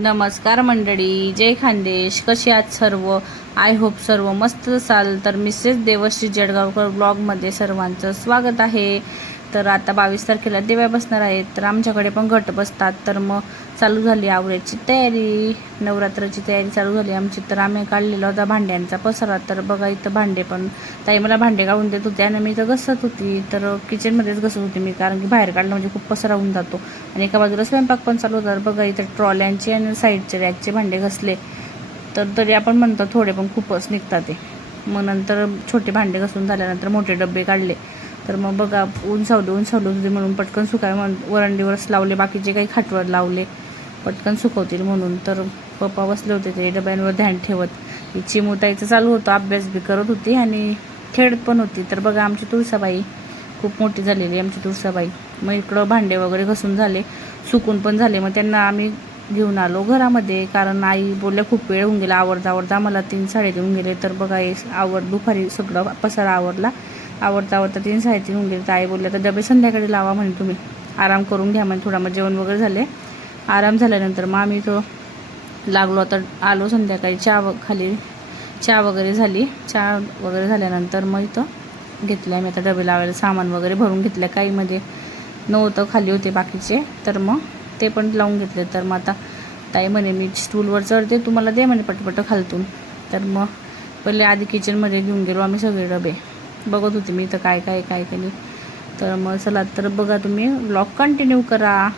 नमस्कार मंडळी, जय खानदेश. कशी आहात सर्व? आय होप सर्व मस्त असाल. तर मिसेस देवश्री जळगावकर ब्लॉगमध्ये सर्वांचं स्वागत आहे. तर आता 22 तारखेला दिव्या बसणार आहेत. तर आमच्याकडे पण घट बसतात. तर मग चालू झाली आवरायची तयारी, नवरात्राची तयारी चालू झाली आमची. तर आम्ही काढलेला होता भांड्यांचा पसारा. तर बघा इथं भांडे पण ताई मला भांडे काढून देत होते आणि मी इथं घसत होती. तर किचनमध्येच घसत होती मी, कारण की बाहेर काढलं म्हणजे खूप पसारा होऊन जातो. आणि एका बाजूला स्वयंपाक पण चालू होता. बघा इथं ट्रॉल्यांचे आणि साईडचे रॅकचे भांडे घसले. तर तरी आपण म्हणतो थोडे पण खूपच निघतात ते. मग नंतर छोटे भांडे घसून झाल्यानंतर मोठे डबे काढले. तर मग बघा ऊन सावली होती म्हणून पटकन सुकाय वरंडीवरच लावले. बाकीचे काही खाटवर लावले पटकन सुकवतील म्हणून. तर पप्पा बसले होते ते डब्यांवर ध्यान ठेवत. चिमुताईचं चालू होतं, अभ्यास बी करत होती आणि खेळत पण होती. तर बघा आमची तुळसाबाई खूप मोठी झालेली आमची तुळसाबाई. मग इकडं भांडे वगैरे घसून झाले, सुकून पण झाले. मग त्यांना आम्ही घेऊन आलो घरामध्ये, कारण आई बोलल्या खूप वेळ होऊन गेला आवरता मला 3-3:30 होऊन गेले. तर बघा दुपारी सगळं पसारा आवरता 3-3:30 होऊन गेले. तर आई बोलल्या तर डबे संध्याकाळी लावा म्हणे, तुम्ही आराम करून घ्या म्हणे थोडा. मग जेवण वगैरे झाले, आराम झाल्यानंतर मग आम्ही तो लागलो. आता आलो संध्याकाळी, चहा वगैरे झाल्यानंतर मग इथं घेतलं आम्ही आता डबे लावायला. सामान वगैरे भरून घेतलं, काहीमध्ये नव्हतं, खाली होते बाकीचे. तर मग ते पण लावून घेतले. तर मग आता ताई म्हणे मी स्टूलवर चढते, तुम्हाला दे म्हणे पटपट खालतून. तर मग पहिले आधी किचनमध्ये घेऊन गेलो आम्ही सगळे डबे. बघत होते मी इथं काय केली. तर मग चला, तर बघा तुम्ही व्लॉग कंटिन्यू करा.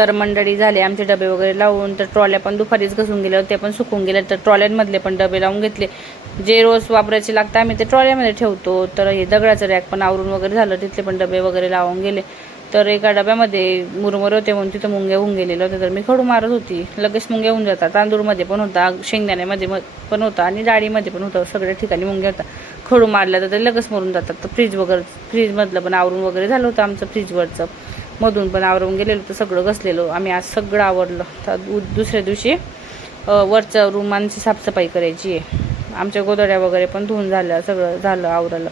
तर मंडळी झाले आमचे डबे वगैरे लावून, तर ट्रॉल्या पण दुपारीच घसून गेल्या, ते पण सुकून गेले. तर ट्रॉल्यांमधले पण डबे लावून घेतले, जे रोज वापरायचे लागतं आम्ही ते ट्रॉल्यामध्ये ठेवतो. तर हे दगडाचं रॅक पण आवरून वगैरे झालं, तिथले पण डबे वगैरे लावून गेले. तर एका डब्यामध्ये मुरमुरे होते म्हणून तिथं मुंग्या होऊन गेलेलं होतं, तर मी खडू मारत होती. लगेच मुंग्या होऊन जातात, तांदूळमध्ये पण होता, शेंगदाण्यामध्ये पण होता आणि डाळीमध्ये पण होतं, सगळ्या ठिकाणी मुंग्या होता. खडू मारल्या तर ते लगेच मरून जातात. तर फ्रीजमधलं पण आवरून वगैरे झालं होतं आमचं, फ्रीजवरचं मधून पण आवरून गेलेलं होतं, सगळं घसलेलं. आम्ही आज सगळं आवरलं. तर दुसऱ्या दिवशी वरचं रूमांची साफसफाई करायची आहे. आमच्या गोधड्या वगैरे पण धुवून झाल्या, सगळं झालं आवरलं.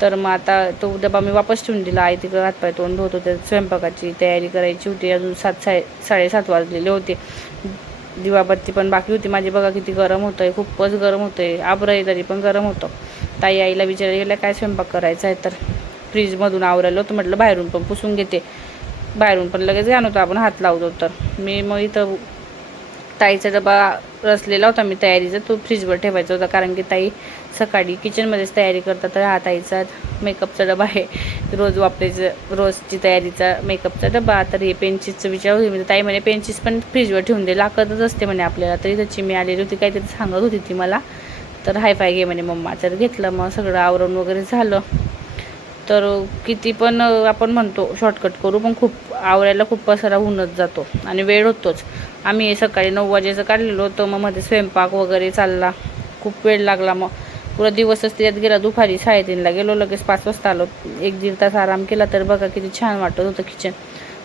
तर मग आता तो डबा मी वापस ठेवून दिला. आई तिकडं हातपाय तोंड धुत होते, स्वयंपाकाची तयारी करायची होती. अजून 7-7:30 वाजलेले होते. दिवाबत्ती पण बाकी होती माझी. बघा किती गरम होतं आहे, खूपच गरम होतं आहे. आब्रं आहे तरी पण गरम होतं. ताई आईला विचारायला गेल्या काय स्वयंपाक करायचा आहे, तर फ्रीजमधून आवरायला होतं. म्हटलं बाहेरून पण पुसून घेते, बाहेरून पण लगेच घाण होतं, आपण हात लावतो. तर मी मग इथं ताईचा डबा रचलेला होता मी तयारीचा, तो फ्रीजवर ठेवायचा होता, कारण की ताई सकाळी किचनमध्येच तयारी करतात. तर हा ताईचा मेकअपचा डबा आहे, रोज वापरायचं, रोजची तयारीचा मेकअपचा डबा. तर हे पेनचीसचं विचार होती, म्हणजे ताई म्हणे पेनचीस पण फ्रीजवर ठेवून दे, लागतच असते म्हणे आपल्याला. तरी त्याची मी आलेली होती, काहीतरी सांगत होती ती मला. तर हायफाय घे म्हणे मम्मा, तर घेतलं. मग सगळं आवरून वगैरे झालं. तर किती पण आपण म्हणतो शॉर्टकट करू, पण खूप आवरायला खूप पसारा होऊनच जातो आणि वेळ होतोच. आम्ही हे सकाळी 9 वाजेचं काढलेलं होतं, मग मध्ये स्वयंपाक वगैरे चालला, खूप वेळ लागला. मग पुरा दिवसच त्याच्यात गेला. दुपारी 3:30ला गेलो, लगेच 5 वाजता आलो. 1-1.5 तास आराम केला. तर बघा किती छान वाटत होतं किचन.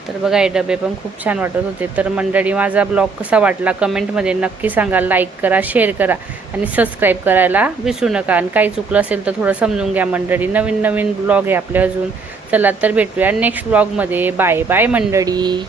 तर बघा हे डबे पण खूप छान वाटत होते. तर मंडळी माझा ब्लॉग कसा वाटला कमेंटमध्ये नक्की सांगा, लाईक करा, शेअर करा आणि सबस्क्राईब करायला विसरू नका. आणि काही चुकलं असेल तर थोडं समजून घ्या मंडळी. नवीन ब्लॉग आहे आपले अजून. चला तर भेटूया नेक्स्ट ब्लॉगमध्ये. बाय बाय मंडळी.